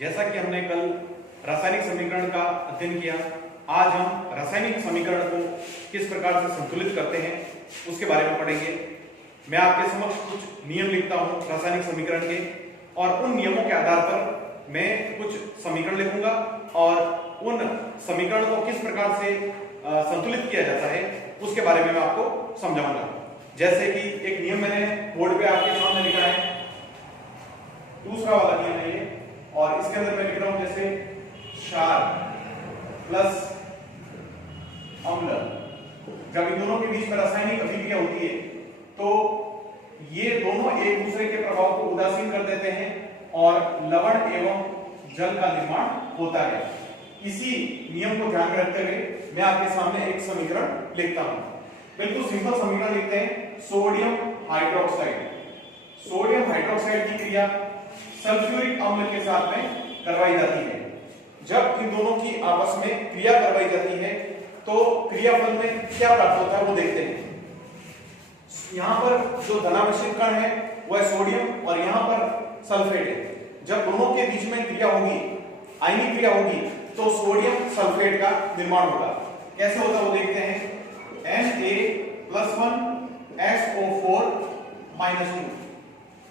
जैसा कि हमने कल रासायनिक समीकरण का अध्ययन किया, आज हम रासायनिक समीकरण को किस प्रकार से संतुलित करते हैं उसके बारे में पढ़ेंगे। मैं आपके समक्ष कुछ नियम लिखता हूं रासायनिक समीकरण के, और उन नियमों के आधार पर मैं कुछ समीकरण लिखूंगा और उन समीकरण को किस प्रकार से संतुलित किया जाता है उसके बारे में मैं आपको समझाऊंगा। जैसे कि एक नियम मैंने बोर्ड पे आपके सामने लिखा है, दूसरा वाला नियम है ये, और इसके अंदर मैं लिख रहा हूं जैसे क्षार प्लस अम्ल। जब इन दोनों के बीच में रासायनिक अभिक्रिया होती है तो ये दोनों एक दूसरे के प्रभाव को उदासीन कर देते हैं और लवण एवं जल का निर्माण होता है। इसी नियम को ध्यान में रखते हुए मैं आपके सामने एक समीकरण लिखता हूं। बिल्कुल सिंपल समीकरण लिखते हैं, सोडियम हाइड्रोक्साइड। सोडियम हाइड्रोक्साइड की क्रिया सल्फ्यूरिक अम्ल के साथ में करवाई जाती है। जब इन दोनों की आपस में क्रिया करवाई जाती है तो क्रियाफल में क्या प्राप्त होता है वो देखते हैं। यहां पर जो धनावेशित कण है वो है सोडियम और यहां पर सल्फेट है। जब दोनों के बीच में क्रिया होगी, आयनिक क्रिया होगी, तो सोडियम सल्फेट का निर्माण होगा। कैसे होता है वो देखते हैं। Na+1 SO4-2।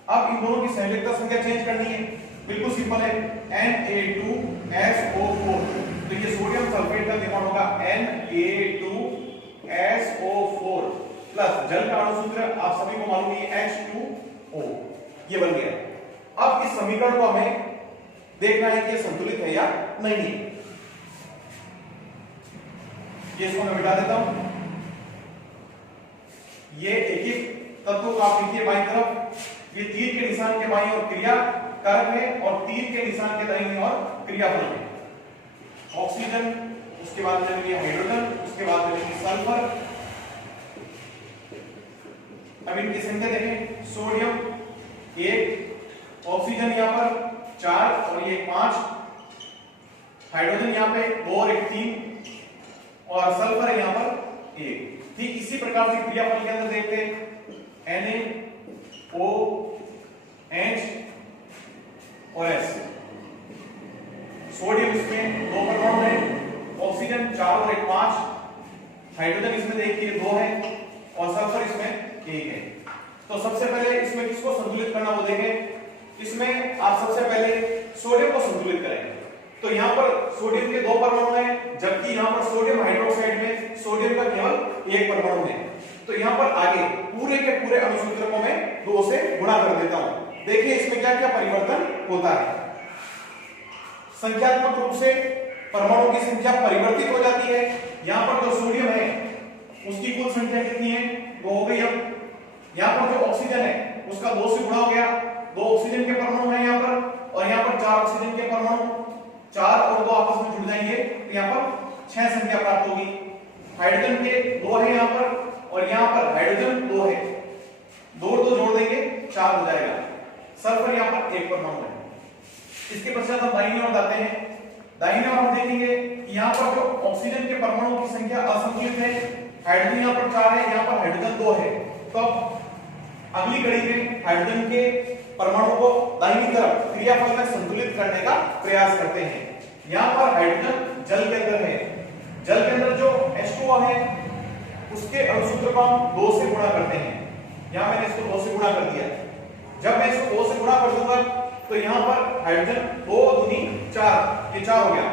अब इन दोनों की संयोजकता संख्या चेंज करनी है, बिल्कुल सिंपल है, Na2SO4। तो ये सोडियम सल्फेट का निर्माण होगा Na2SO4 प्लस जल का अणुसूत्र आप सभी को मालूम है H2O। ये बन गया। अब इस समीकरण को हमें देखना है कि ये संतुलित है या नहीं है। ये इसको मैं मिटा देता हूं। ये एक ही तत्व को आप लिखिए बाईं तरफ, ये तीर के निशान के बाईं ओर क्रिया कारक है और तीर के निशान के दाहिनी ओर क्रियाफल है। ऑक्सीजन, उसके बाद मिलेंगे हाइड्रोजन, उसके बाद मिलेंगे सल्फर। अब इनकी संख्या देखें, सोडियम 1, ऑक्सीजन यहां पर 4 और ये 5, हाइड्रोजन यहां पे 2 और 1 3 और सल्फर यहां पर 1। ठीक इसी प्रकार से क्रियाफल के अंदर देखते हैं, Na, O, H और S। सोडियम इसमें 2 परमाणु है, ऑक्सीजन 4 और 1 5, हाइड्रोजन इसमें देखिए 2 है और सल्फर इसमें 1 है। तो सबसे पहले इसमें किसको संतुलित करना वो देखें। इसमें आप सबसे पहले सोडियम को संतुलित करें। तो यहां पर सोडियम के 2 परमाणु हैं, जबकि यहां पर सोडियम हाइड्रोक्साइड में सोडियम का केवल 1 परमाणु है। तो यहां पर आगे पूरे के पूरे अणुसूत्र को मैं 2 से गुणा कर देता हूं। देखिए इसमें क्या क्या परिवर्तन होता है। संख्यात्मक रूप से परमाणु की संख्या परिवर्तित हो जाती है। यहां पर जो सोडियम है उसकी कुल संख्या कितनी है वो हो गई। अब यहां पर जो ऑक्सीजन है उसका 2 से गुणा हो गया, 2 ऑक्सीजन के परमाणु हैं यहां पर, और यहां पर 4 ऑक्सीजन के परमाणु, 4 और 2 आपस में जुड़ जाएंगे तो यहां पर 6 संख्या प्राप्त होगी। हाइड्रोजन के 2 है यहां पर और यहां पर हाइड्रोजन 2 है, 2 और 2 जोड़ देंगे 4 हो जाएगा। सल्फर यहां पर 1 परमाणु है। इसके पश्चात हम दाहिनी ओर जाते हैं। दाहिनी ओर हम देखेंगे कि यहां पर जो ऑक्सीजन के परमाणुओं की संख्या असंतुलित है। हाइड्रोजन यहां पर 4 है, यहां पर हाइड्रोजन 2 है। तो अगली कड़ी में हाइड्रोजन के परमाणु को दाहिनी तरफ क्रियाफल में संतुलित करने का प्रयास करते हैं। यहां पर हाइड्रोजन जल के अंदर है, जल के अंदर जो H2O है उसके अणुसूत्र को हम 2 से गुणा करते हैं। यहां मैंने इसको 2 से गुणा कर दिया। जब मैं इसको 2 से गुणा कर दूंगा तो यहां पर हाइड्रोजन 2 दूनी 4, ये 4 हो गया।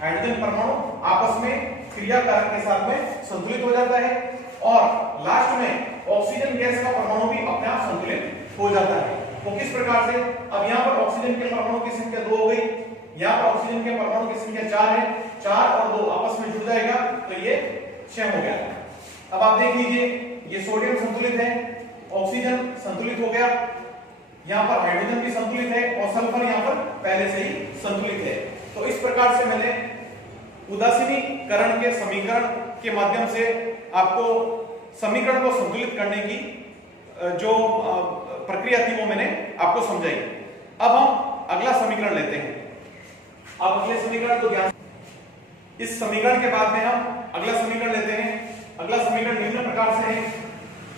हाइड्रोजन परमाणु आपस में क्रिया कारक के साथ में संतुलित हो जाता है और लास्ट में ऑक्सीजन गैस का परमाणु भी अपने आप संतुलित हो जाता है। तो किस प्रकार से, अब यहां पर ऑक्सीजन के परमाणु की संख्या 2 हो गई, यहां पर ऑक्सीजन के परमाणु की संख्या 4 है, 4 और 2 आपस में जुड़ जाएगा तो ये 6 हो गया। अब आप देख लीजिए, ये सोडियम संतुलित है, ऑक्सीजन संतुलित हो गया, यहां पर हाइड्रोजन भी संतुलित है और सल्फर यहां पर पहले से ही संतुलित है। तो इस प्रकार से मैंने उदासीनीकरण के समीकरण के माध्यम से आपको समीकरण को संतुलित करने की जो प्रक्रिया थी वो मैंने आपको समझाई। अब हम अगला समीकरण लेते हैं। अब अगले समीकरण को ध्यान, इस समीकरण के बाद में हम अगला समीकरण लेते हैं। अगला समीकरण निम्न प्रकार से है,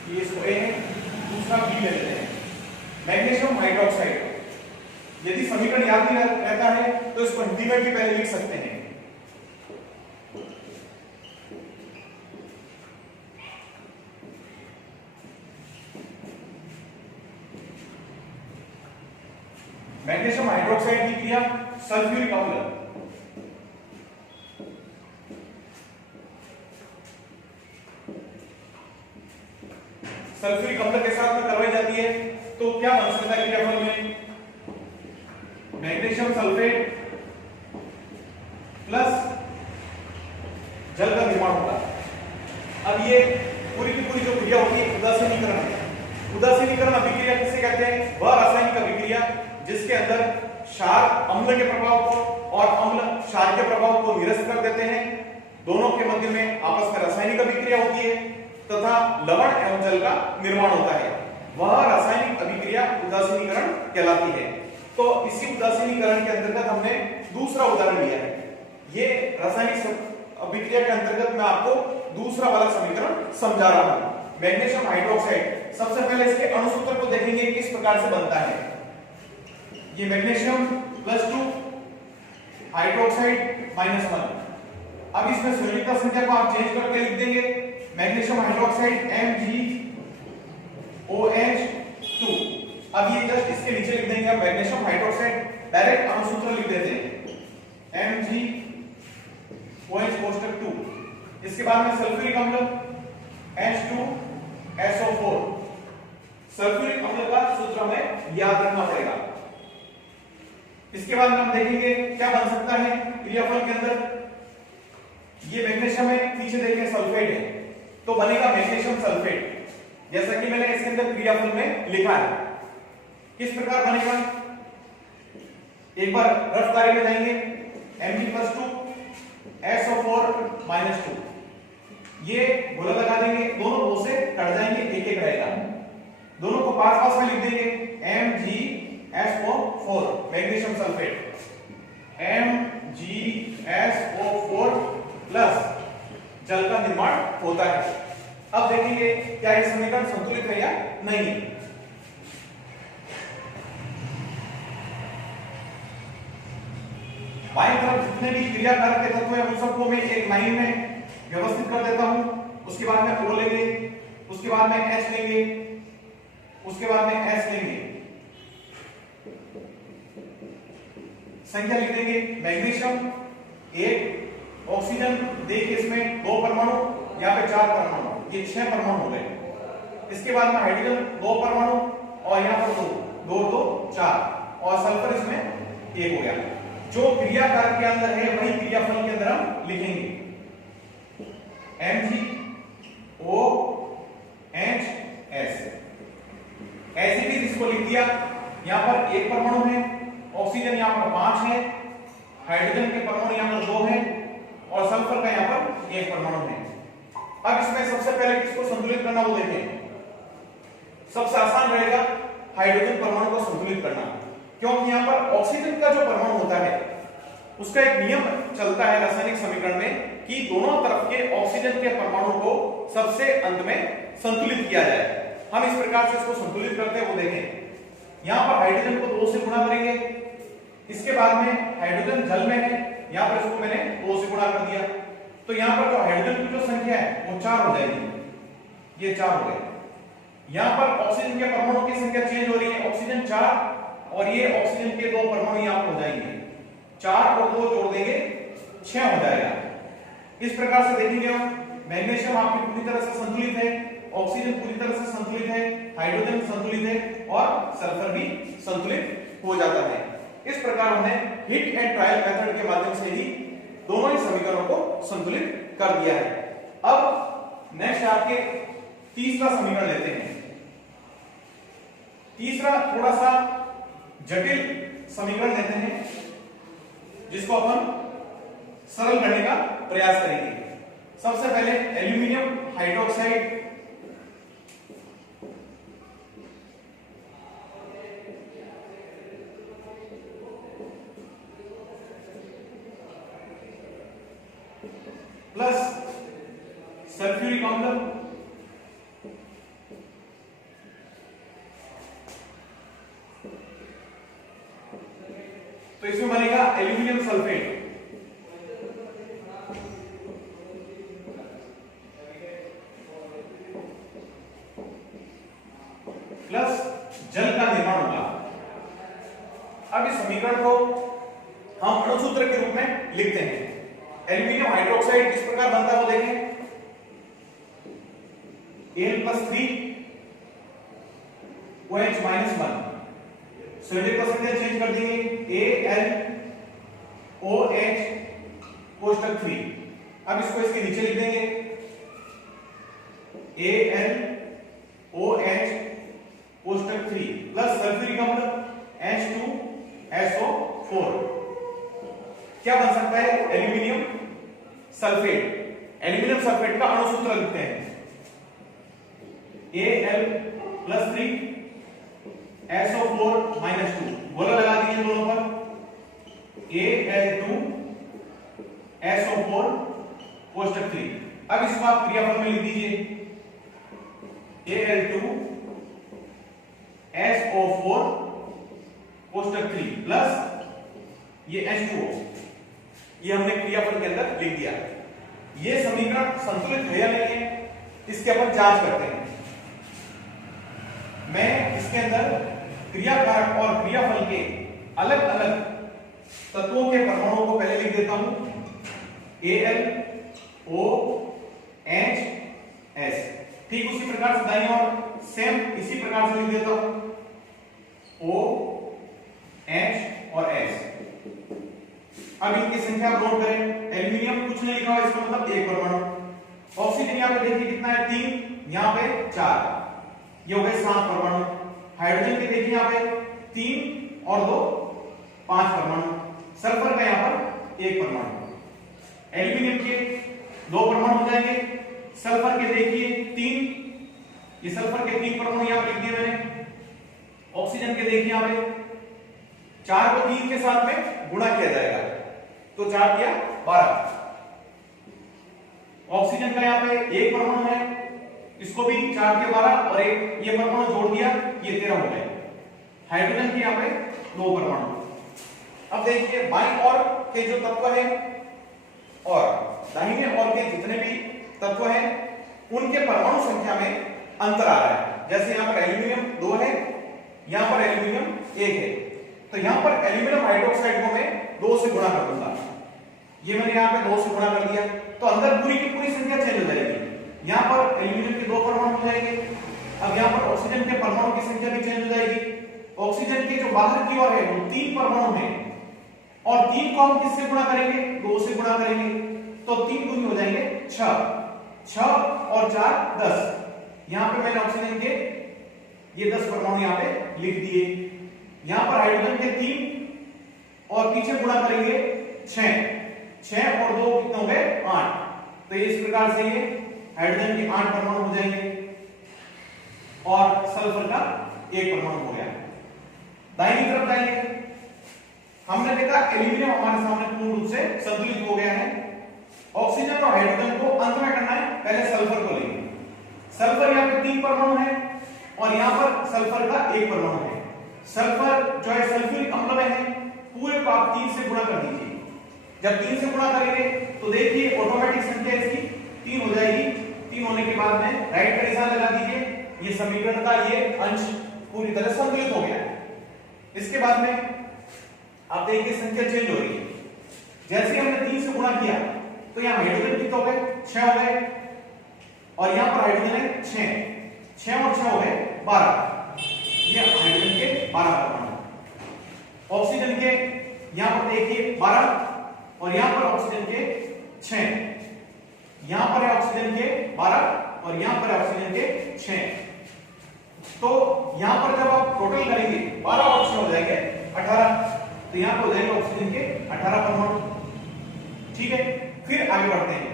ये इसको A है, दूसरा B ले लेते हैं। मैग्नीशियम हाइड्रोक्साइड यदि समीकरण याद नहीं रहता है तो इसको हिंदी में भी पहले लिख सकते हैं। मैग्नीशियम हाइड्रोक्साइड की क्रिया सल्फ्यूरिक अम्ल, सल्फ्यूरिक अम्ल के साथ में करवाई जाती है तो क्या बन सकता है क्रियाफल में? मैग्नीशियम सल्फेट प्लस जल का निर्माण होगा। अब ये पूरी की पूरी जो क्रिया होती है उदासीनीकरण है। उदासीनीकरण अभिक्रिया किसे कहते हैं? वह रासायनिक अभिक्रिया जिसके अंदर क्षार अम्ल के प्रभाव को और अम्ल क्षार के प्रभाव को निरस्त कर देते हैं। दोनों के मध्य में आपस में रासायनिक अभिक्रिया होती है तथा लवण एवं जल का निर्माण होता है। वह रासायनिक अभिक्रिया उदासीनीकरण कहलाती है। तो इसी उदासीनीकरण के अंतर्गत हमने दूसरा उदाहरण लिया है। ये रासायनिक अभिक्रिया के अंतर्गत मैं आपको दूसरा वाला समीकरण समझा रहा हूं। मैग्नीशियम हाइड्रोक्साइड, सबसे पहले इसके अणुसूत्र को देखेंगे किस प्रकार से बनता है। ये मैग्नीशियम +2 हाइड्रोक्साइड -1। अब इसमें संयोजकता संख्या को आप चेंज करके लिख देंगे। Magnesium hydroxide MgOH2। अब ये जस्ट इसके नीचे लिख देंगे। अब मैग्नीशियम हाइड्रोक्साइड डायरेक्ट अणुसूत्र लिख देते हैं MgOH2। इसके बाद में सल्फ्यूरिक अम्ल H2SO4। सल्फ्यूरिक अम्ल का सूत्र हमें याद रखना पड़ेगा। इसके बाद में हम देखेंगे क्या बन सकता है क्रियाफल के अंदर। ये मैग्नीशियम है, पीछे देखिए सल्फेट है, तो बनेगा मैग्नीशियम सल्फेट, जैसा कि मैंने इसके अंदर क्रियाफल में लिखा है। किस प्रकार बनेगा? एक बार रफ कार्य में जाएंगे। Mg+2 SO4-2, ये गोला लगा देंगे, दोनों दो से कट जाएंगे, एक एक रहेगा। दोनों को पास पास में लिख देंगे। MgSO4 magnesium sulphate, MgSO4 plus जल का निर्माण होता है। अब देखेंगे क्या ये समीकरण संतुलित है या नहीं। बाईं तरफ जितने भी क्रियाकारक के तत्व हैं उन सबको मैं एक लाइन में व्यवस्थित कर देता हूं। उसके बाद में O लेंगे, उसके बाद में H लेंगे, उसके बाद में S लेंगे, संख्या लिख देंगे। मैग्नीशियम 1, ऑक्सीजन देखिए इसमें 2 परमाणु, यहाँ पे 4 परमाणु, ये 6 परमाणु हो गए। इसके बाद में हाइड्रोजन 2 परमाणु और यहाँ पर 2 2 4 और सल्फर इसमें 1 हो गया। जो क्रियाकारक के अंदर है वही क्रियाफल के अंदर हम लिखेंगे। MgOHS ऐसे भी इसको लिख दिया। यहां पर 1 परमाणु है, ऑक्सीजन यहां पर 5 है, हाइड्रोजन के परमाणु यहां पर 2 है और सल्फर का यहां पर 1 परमाणु है। अब इसमें सबसे पहले किसको संतुलित करना वो देखें। सबसे आसान रहेगा हाइड्रोजन परमाणु को संतुलित करना, क्योंकि यहां पर ऑक्सीजन का जो परमाणु होता है उसका एक नियम चलता है रासायनिक समीकरण में कि दोनों तरफ के ऑक्सीजन के परमाणु को सबसे अंत में संतुलित किया जाए। हम इस प्रकार से इसको संतुलित करते हैं वो देखें। यहां पर हाइड्रोजन को 2 से गुणा करेंगे, इसके बाद में हाइड्रोजन जल में है, यहां पर इसको मैंने 2 से गुणा कर दिया, तो यहां पर जो हाइड्रोजन की जो संख्या है वो 4 हो जाएगी। ये 4 हो गए। यहां पर ऑक्सीजन के परमाणु की संख्या चेंज हो रही है, ऑक्सीजन 4 और ये ऑक्सीजन के 2 परमाणु यहां पर हो जाएंगे। 4 और 2 जोड़ देंगे 6 हो जाएगा। इस प्रकार से देखेंगे हम मैग्नीशियम आपकी पूरी तरह से संतुलित है, ऑक्सीजन पूरी तरह से संतुलित है, हाइड्रोजन संतुलित है और सल्फर भी संतुलित हो जाता है। इस प्रकार हमने हिट एंड ट्रायल मेथड के माध्यम से ही दोनों ही समीकरणों को संतुलित कर दिया है। अब नेक्स्ट आपके तीसरा समीकरण लेते हैं। तीसरा थोड़ा सा जटिल समीकरण लेते हैं जिसको अपन सरल करने का प्रयास करेंगे। सबसे पहले एल्यूमिनियम हाइड्रोक्साइड प्लस सल्फ्यूरिक अम्ल इसमें बनेगा एल्यूमिनियम सल्फेट प्लस जल का निर्माण होगा। अब इस समीकरण को हम अणुसूत्र के रूप में लिखते हैं। एल्यूमिनियम हाइड्रोक्साइड किस प्रकार बनता है वो देखें। Al+3 OH -1 संयोजक का संख्या चेंज कर देंगे AlOH कोष्टक 3। अब इसको इसके नीचे लिख देंगे AlOH कोष्टक 3 प्लस सल्फ्यूरिक अम्ल H2SO4 क्या बन सकता है एल्यूमिनियम सल्फेट। एल्यूमिनियम सल्फेट का अणुसूत्र लिखते हैं Al+3 SO4 -2 गोला लगा दीजिए दोनों पर Al2 SO4 कोष्टक 3। अब इसको आप क्रियाफल में लिख दीजिए Al2 SO4 कोष्टक 3 प्लस ये H2O, ये हमने क्रियाफल के अंदर लिख दिया। ये समीकरण संतुलित है या नहीं है इसके अपन जांच करते हैं। मैं इसके अंदर क्रियाकारक और क्रियाफल के अलग अलग तत्वों के परमाणुओं को पहले लिख देता हूं AlOHS। ठीक उसी प्रकार से दाईं ओर सेम इसी प्रकार से लिख देता हूं OH और S। अब इनकी संख्या नोट करें। एल्यूमिनियम कुछ नहीं लिखा हुआ, इसका मतलब एक परमाणु। ऑक्सीजन यहां पे देखिए कितना है 3, यहां पे 4, ये हो गए 7 परमाणु। हाइड्रोजन के देखिए यहां पे 3 और 2 5 परमाणु। सल्फर का यहां पर 1 परमाणु। एल्यूमिनियम के 2 परमाणु हो जाएंगे। सल्फर के देखिए 3, ये सल्फर के 3 परमाणु यहां पर लिख दिए मैंने। ऑक्सीजन के देखिए यहां पे 4 को 3 के साथ में गुणा किया जाएगा तो 4 किया 12। ऑक्सीजन का यहां पे 1 परमाणु है, इसको भी 4 के 12 और एक ये परमाणु जोड़ दिया, ये 13 हो गए। हाइड्रोजन के यहां पे 2 परमाणु। अब देखिए बाईं ओर के जो तत्व है और दाहिने ओर के जितने भी तत्व हैं उनके परमाणु संख्या में अंतर आ रहा है। जैसे यहां पर एल्यूमिनियम 2 है, यहां पर एल्यूमिनियम 1 है, तो यहां पर एल्यूमिनियम हाइड्रोक्साइड को मैं 2 से गुणा कर दूंगा। ये मैंने यहां पे 2 से गुणा कर दिया तो अंदर पूरी की पूरी संख्या चेंज हो जाएगी। यहां पर एल्यूमिनियम के 2 परमाणु हो जाएंगे। अब यहां पर ऑक्सीजन के परमाणु की संख्या भी चेंज हो जाएगी। ऑक्सीजन के जो बाहर की ओर है वो 3 परमाणु हैं और 3 को हम किससे गुणा करेंगे 2 से गुणा करेंगे तो 3 दूनी हो जाएंगे 6 और 4 10। यहां पे मैंने ऑक्सीजन के ये 10 परमाणु यहां पे लिख दिए। यहां पर हाइड्रोजन के 3 और पीछे गुणा करेंगे 6 और 2 कितने हो गए 8। तो इस प्रकार से ये हाइड्रोजन के 8 परमाणु हो जाएंगे और सल्फर का 1 परमाणु हो गया। दाहिनी तरफ जाएंगे, हमने देखा एल्यूमिनियम हमारे सामने पूर्ण रूप से संतुलित हो गया है। ऑक्सीजन और हाइड्रोजन को अंत में करना है, पहले सल्फर को लेंगे। सल्फर यहाँ पे 3 परमाणु है और यहाँ पर सल्फर का 1 परमाणु है। सल्फर जो है सल्फ्यूरिक अम्ल में है, पूरे को आप 3 से गुणा कर दीजिए। जब 3 से गुणा करेंगे तो देखिए ऑटोमेटिक संख्या इसकी 3 हो जाएगी। 3 होने के बाद में राइट का निशान लगा दीजिए। ये समीकरण का ये अंश पूरी तरह संतुलित हो गया है। इसके बाद में आप देखिए संख्या चेंज हो रही है। जैसे हमने 3 से गुणा किया तो यहाँ हाइड्रोजन कितने हो गए 6 हो गए और यहाँ पर हाइड्रोजन है 6 और 6 हो गए 12। ये हाइड्रोजन के 12 परमाणु। ऑक्सीजन के यहाँ पर देखिए 12 और यहाँ पर ऑक्सीजन के 6। यहाँ पर है ऑक्सीजन के 12 और यहाँ पर है ऑक्सीजन के 6। तो यहां पर जब आप टोटल करेंगे 12 और 6 हो जाएंगे 18। तो यहां पर हो जाएंगे ऑक्सीजन के 18 परमाणु। ठीक है, फिर आगे बढ़ते हैं।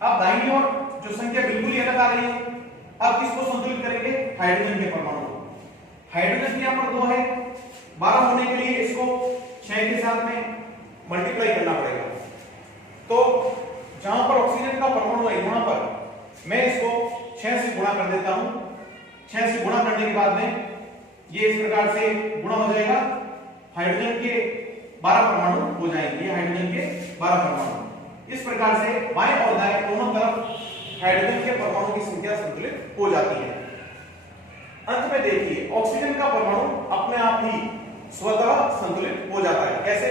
अब दाहिनी ओर जो संख्या बिल्कुल ही अलग आ रही है। अब किसको संतुलित करेंगे हाइड्रोजन के परमाणु को। हाइड्रोजन यहां पर 2 है, 12 होने के लिए इसको 6 के साथ में मल्टीप्लाई करना पड़ेगा। तो जहां पर ऑक्सीजन का परमाणु है यहां पर मैं इसको 6 से गुणा कर देता हूं। 6 से गुणा करने के बाद में ये इस प्रकार से गुणा हो जाएगा। हाइड्रोजन के 12 परमाणु हो जाएंगे, ये हाइड्रोजन के 12 परमाणु। इस प्रकार से बाएं और दाएं दोनों तरफ हाइड्रोजन के परमाणु की संख्या संतुलित हो जाती है। अंत में देखिए ऑक्सीजन का परमाणु अपने आप ही स्वतः संतुलित हो जाता है। कैसे?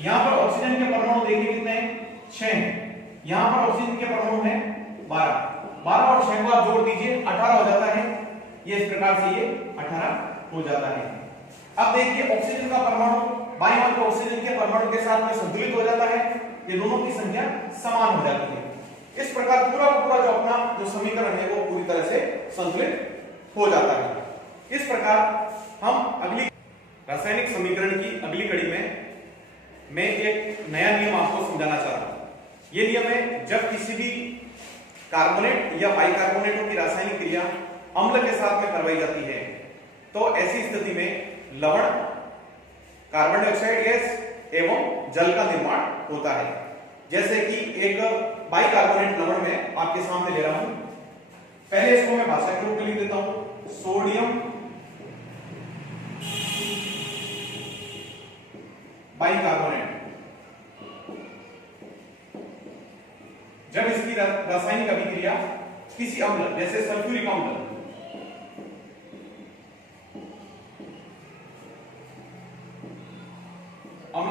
यहां पर ऑक्सीजन के परमाणु देखिए कितने हैं? 6 हैं। यहां पर ऑक्सीजन के परमाणु हैं 12 और 6 को आप जोड़ दीजिए 18 हो जाता है। ये इस प्रकार से ये 18 हो जाता है। अब देखिए ऑक्सीजन का परमाणु बाईं ओर के ऑक्सीजन के परमाणु के साथ में संतुलित हो जाता है, ये दोनों की संख्या समान हो जाती है। इस प्रकार पूरा का पूरा जो अपना जो समीकरण है वो पूरी तरह से संतुलित हो जाता है। इस प्रकार हम अगली रासायनिक समीकरण की अगली कड़ी में मैं एक नया नियम आपको समझाना चाह रहा हूं। यह नियम है जब किसी भी कार्बोनेट या बाइकार्बोनेटों की रासायनिक क्रिया अम्ल के साथ में करवाई जाती है तो ऐसी स्थिति में लवण, कार्बन डाइऑक्साइड गैस एवं जल का निर्माण होता है। जैसे कि एक बाइकार्बोनेट लवण में आपके सामने ले रहा हूं। पहले इसको मैं भाषा के रूप में लिख देता हूं, सोडियम बाइकार्बोनेट। जब इसकी रासायनिक अभिक्रिया किसी अम्ल जैसे सल्फ्यूरिक अम्ल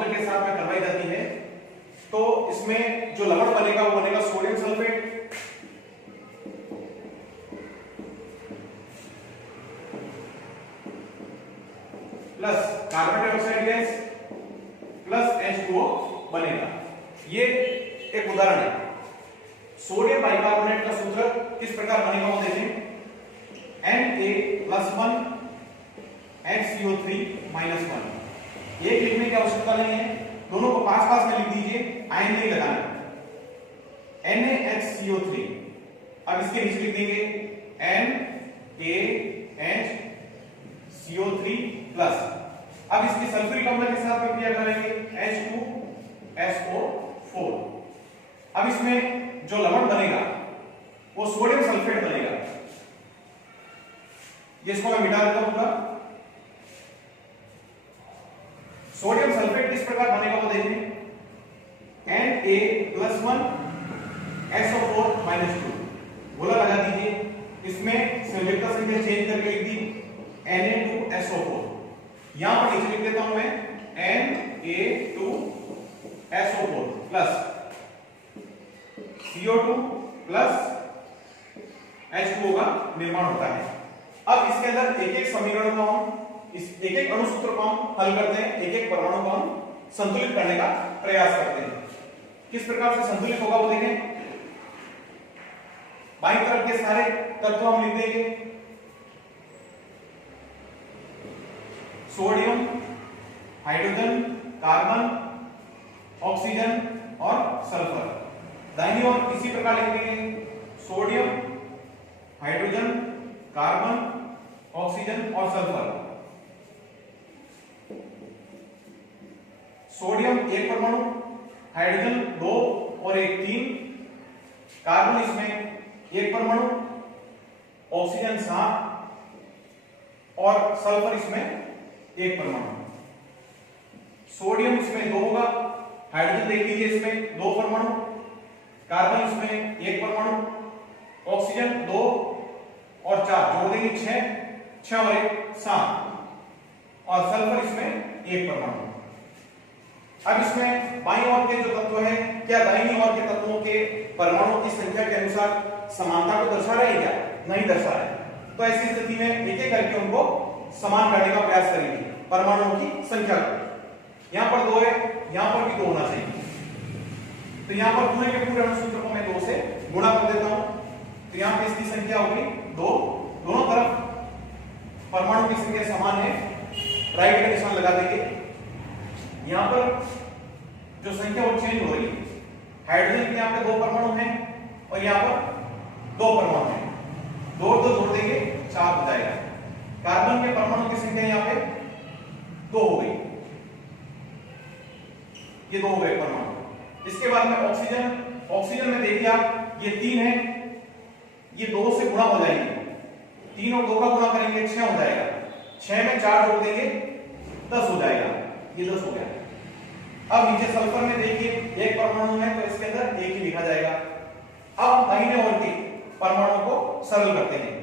के साथ में करवाई जाती है तो इसमें जो लवण बनेगा वो बनेगा sodium sulphate plus carbon dioxide gas plus H2O बनेगा। ये एक उदाहरण है। सोडियम बाइकार्बोनेट का सूत्र किस प्रकार बनेगा वो देखें, Na+1 HCO3-1। एक लिखने की आवश्यकता नहीं है, दोनों को पास पास में लिख दीजिए, आयन नहीं लगाना। NaHCO3, अब इसके नीचे लिख देंगे NaHCO3+। अब इसके सल्फ्यूरिक अम्ल के साथ में क्रिया करेंगे H2SO4। अब इसमें जो लवण बनेगा वो सोडियम सल्फेट बनेगा। ये इसको मैं मिटा देता हूं पूरा। सोडियम सल्फेट किस प्रकार बनेगा वो देखें, Na+1 SO4-2 गोला लगा दीजिए। इसमें संयुक्ता संख्या चेंज करके लिख दी Na2SO4। यहां पर नीचे लिख देता हूं मैं Na2SO4 plus CO2 plus H2O का निर्माण होता है। अब इसके अंदर एक एक समीकरण को हम एक एक अणुसूत्र को हम हल करते हैं, एक एक परमाणु को हम संतुलित करने का प्रयास करते हैं। किस प्रकार से संतुलित होगा वो देखें। बाईं तरफ के सारे तत्व हम लिख देंगे, सोडियम, हाइड्रोजन, कार्बन, ऑक्सीजन और सल्फर। दाहिनी ओर इसी प्रकार लिख देंगे, सोडियम, हाइड्रोजन, कार्बन, ऑक्सीजन और सल्फर। सोडियम 1 परमाणु, हाइड्रोजन 2 और 1 3, कार्बन इसमें 1 परमाणु, ऑक्सीजन 7 और सल्फर इसमें 1 परमाणु। सोडियम इसमें 2 होगा, हाइड्रोजन देख लीजिए इसमें 2 परमाणु, कार्बन इसमें 1 परमाणु, ऑक्सीजन 2 और 4 जोड़ देंगे 6 और 1 7 और सल्फर इसमें 1 परमाणु। अब इसमें बाईं ओर के जो तत्व है क्या दाहिनी ओर के तत्वों के परमाणुओं की संख्या के अनुसार समानता को दर्शा रहे हैं क्या? नहीं दर्शा रहे। तो ऐसी स्थिति में एक एक करके उनको समान करने का प्रयास करेंगे परमाणुओं की संख्या को। यहां पर 2 है, यहां पर भी 2 होना चाहिए। तो यहां पर पूरे के पूरे अणुसूत्र को मैं 2 से गुणा कर देता हूं। तो यहां पे इसकी संख्या होगी 2। दोनों तरफ परमाणु की संख्या समान है, राइट का निशान लगा देंगे। यहां पर जो संख्या वो चेंज हो रही है। हाइड्रोजन के यहां पे 2 परमाणु हैं और यहां पर 2 परमाणु हैं। 2 और 2 जोड़ देंगे 4 हो जाएगा। कार्बन के परमाणु की संख्या यहां पे 2 हो गई, ये 2 हो गए परमाणु। इसके बाद में ऑक्सीजन में देखिए आप ये 3 है, ये 2 से गुणा हो जाएंगे। 3 और 2 का गुणा करेंगे 6 हो जाएगा। 6 में 4 जोड़ देंगे 10 हो जाएगा, ये 10 हो गया। अब नीचे सल्फर में देखिए एक परमाणु है तो इसके अंदर एक ही लिखा जाएगा। अब दाहिने ओर के परमाणु को सरल करते हैं।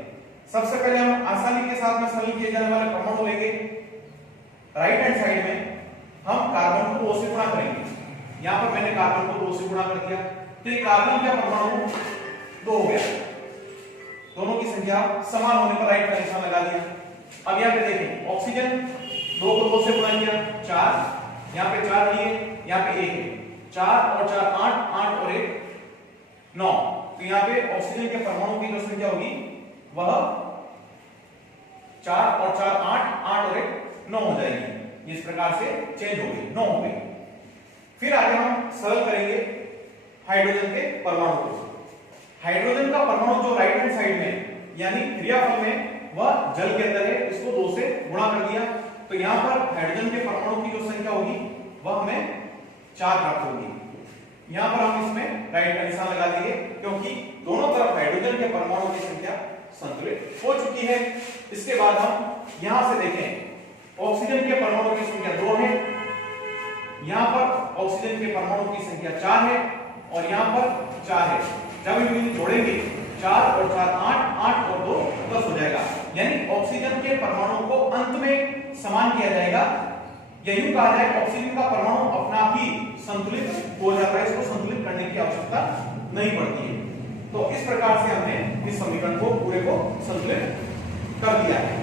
सबसे पहले हम आसानी के साथ में सरल किए जाने वाले परमाणु लेंगे। राइट हैंड साइड में हम कार्बन को 2 से गुणा करेंगे। यहां पर मैंने कार्बन को 2 से गुणा कर दिया तो ये कार्बन का परमाणु 2 हो गया। दोनों की संख्या समान होने पर राइट का निशान लगा दिया। अब यहां पे देखें ऑक्सीजन 2 को 2 से गुणा किया 4, यहां पे 4 लिए, यहां पे 1 है, 4 और 4 8, 8 और 1 9। तो यहां पे ऑक्सीजन के परमाणु की जो संख्या होगी वह 4 और 4 8, 8 और 1 9 हो जाएगी। इस प्रकार से चेंज हो गई, 9 हो गई। फिर आगे हम सरल करेंगे हाइड्रोजन के परमाणु को। हाइड्रोजन का परमाणु जो राइट हैंड साइड में यानी क्रियाफल में वह जल के अंदर है, इसको 2 से गुणा कर दिया तो यहां पर हाइड्रोजन के परमाणु की जो संख्या होगी वह हमें 4 प्राप्त होगी। यहां पर हम इसमें राइट का निशान लगा देंगे क्योंकि दोनों तरफ हाइड्रोजन के परमाणु की संख्या संतुलित हो चुकी है। इसके बाद हम यहां से देखें ऑक्सीजन के परमाणु की संख्या 2 है, यहां पर ऑक्सीजन के परमाणु की संख्या 4 है और यहां पर 4 है। जब इन्हें जोड़ेंगे 4 और 4 8, 8 और 2 10 हो जाएगा। यानी ऑक्सीजन के परमाणु को अंत में समान किया जाएगा। यही कहा जाए ऑक्सीजन का परमाणु अपना आप ही संतुलित हो जाता है, इसको संतुलित करने की आवश्यकता नहीं पड़ती है। तो इस प्रकार से हमने इस समीकरण को पूरे को संतुलित कर दिया है।